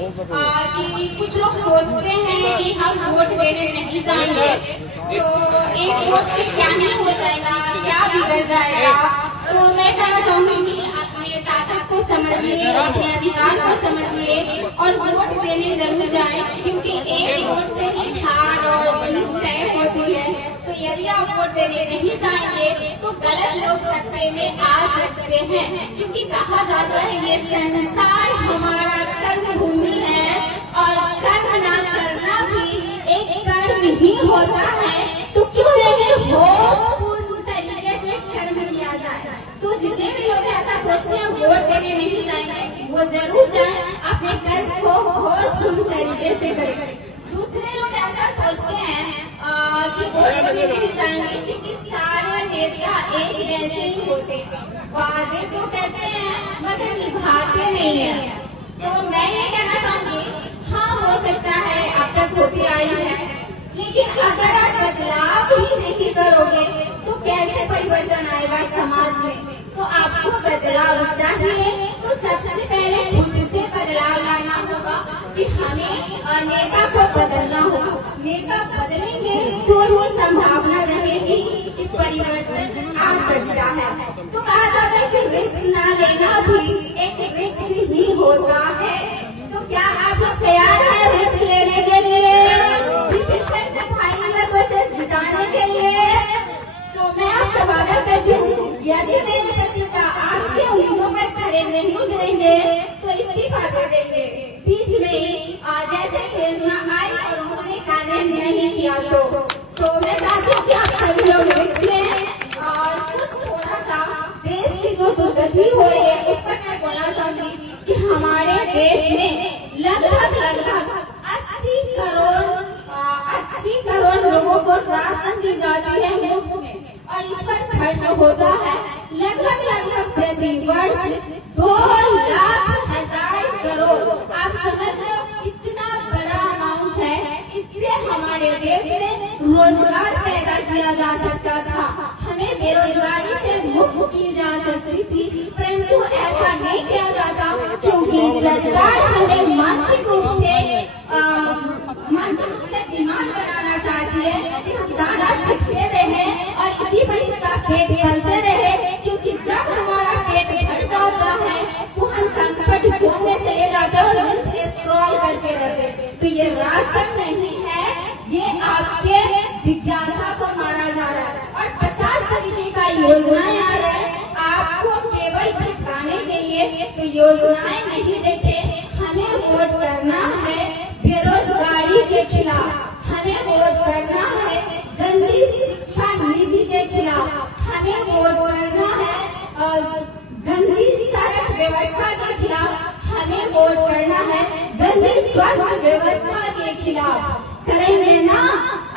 कि कुछ लोग सोचते हैं कि हम वोट देने नहीं जाएंगे तो एक वोट से क्या नहीं हो जाएगा, क्या बिगड़ जाएगा। तो मैं कहना चाहूंगी कि अपने ताकत को समझिए, अपने अधिकार को समझिए और वोट देने जरूर जाएं, क्योंकि एक वोट से ही हार और जीत तय होती है। तो यदि आप वोट देने नहीं जाएंगे तो गलत लोग सत्ता में आ सकते हैं, क्योंकि कहा जाता है ये संसार हमारा कर्म भूमि है और कर्म ना करना भी एक कर्म ही होता है। तो क्यों नहीं होशपूर्ण तरीके से कर्म किया जाए। तो जितने भी लोग ऐसा सोचते हैं वोट देने नहीं जाएंगे, वो जरूर जाए, अपने कर्म को होशपूर्ण तरीके से करें। दूसरे लोग ऐसा सोचते हैं कि वोट देने नहीं जाएंगे क्योंकि सारे नेता एक जैसे ही होते हैं, वादे तो करते हैं मगर निभाते नहीं है। तो मैं ये कहना चाहूंगी, हाँ हो सकता है अब तक होती आई है, लेकिन अगर आप बदलाव ही नहीं करोगे तो कैसे परिवर्तन आएगा समाज में। तो आपको बदलाव चाहिए तो सबसे पहले खुद से बदलाव लाना होगा कि हमें नेता को बदलना होगा। नेता बदलेंगे तो वो संभावना रहेगी कि परिवर्तन आ सकता है। तो कहा जाता है कि रिस्क ना लेना भी एक रिस्क ही होता है। तो क्या आप लोग तैयार हैं रिस्क लेने के लिए, जिताने के लिए? तो मैं आपसे वादा करती हूँ, यदि मेरे पिता आपके उंगलियों पर खड़े नहीं उतरेंगे तो इस्तीफा दे देंगे। बीच में जैसे योजना आई और उन्होंने कार्य नहीं किया तो मैं चाहती हूँ कि आप सभी लोग रिस्क लें और कुछ थोड़ा सा देश की जो दुर्गति हो रही है उस पर मैं बोलना चाहूंगी कि हमारे देश में लगभग 80 करोड़ लोगों को राशन दी जाती है मुफ्त में और इस पर खर्च होता है लगभग प्रति वर्ष 2,00,000 करोड़। आप समझ लो कितना बड़ा अमाउंट है। इससे हमारे देश में रोजगार पैदा किया जा सकता था, हमें बेरोजगारी से मुक्त की जा सकती थी, परंतु ऐसा नहीं किया जाता क्योंकि सरकार हमें मानसिक रूप से बीमार बनाना चाहती है कि हम दाना छिपते रहे और इसी पर इसका पेट फलते रहे। क्योंकि जब हमारा पेट भर जाता है तो हम कंफर्ट जोन में चले जाते हैं और स्क्रॉल करते रहते हैं। तो ये रास्ता नहीं है, ये आपके जिज्ञासा को मारा जा रहा है और 50 तरीके का योजनाएं आ रहा है आपको केवल भटकाने के लिए। तो योजनाएं नहीं देते, हमें वोट करना है बेरोजगारी के खिलाफ, हमें वोट करना है गंदी शिक्षा नीति के खिलाफ, हमें वोट करना है गंदी सड़क व्यवस्था के खिलाफ, हमें वोट करना है गंदी स्वास्थ्य व्यवस्था के खिलाफ। करेंगे ना?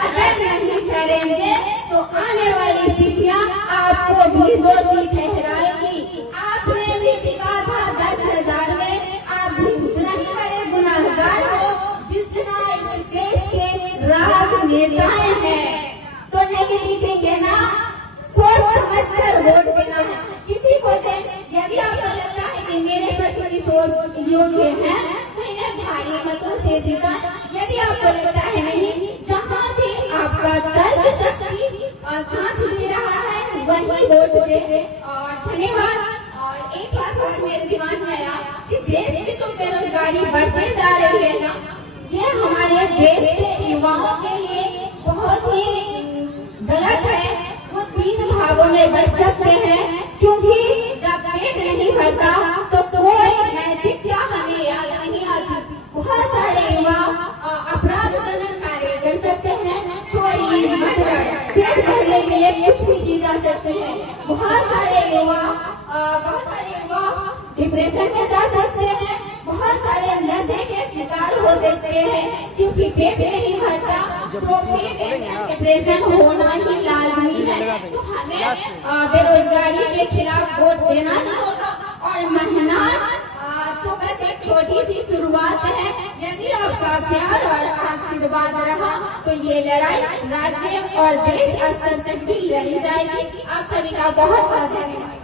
अगर नहीं करेंगे तो आने वाली पीढ़ियां आपको भी दोषी ठहराएगी। आपने भी बिका था 10,000 में, आप भी उतना ही बड़े गुनाहगार हो जितना इस देश के राजनेताएं हैं। तो नहीं दिखेंगे ना, सोच समझ कर वोट देना है। किसी को दे, यदि आपको लगता है कि मेरे प्रति सोच योग्य है तो इन्हें भारी मतों से जीता। यदि आपको लगता है नहीं, जहाँ भी आपका तर्क शक्ति साथ दे रहा है वही वोट दे। और धन्यवाद। और एक बात और मेरे दिमाग में आया कि देश की जो बेरोजगारी बढ़ती जा रही है ना, ये हमारे देश के युवाओं के लिए बहुत ही गलत है। वो 3 भागों में बढ़ सकते हैं, क्योंकि जब पेट नहीं भरता तो कोई नैतिकता हमें याद नहीं आती। बहुत सारे युवा अपराधजनक कार्य कर सकते हैं, चोरी मर्डर, पेट भरने के लिए कुछ भी की जा सकते हैं। बहुत सारे युवा डिप्रेशन में जा सकते हैं, बहुत सारे नशे के शिकार हो सकते हैं, क्योंकि पेट नहीं भरता तो फिर डिप्रेशन होना ही लाजमी है। तो हमें बेरोजगारी के खिलाफ वोट देना ही होगा। और मेहनत तो बस एक छोटी सी शुरुआत है। यदि आपका प्यार और आशीर्वाद रहा तो ये लड़ाई राज्य और देश स्तर तक भी लड़ी जाएगी। आप सभी का बहुत बहुत धन्यवाद।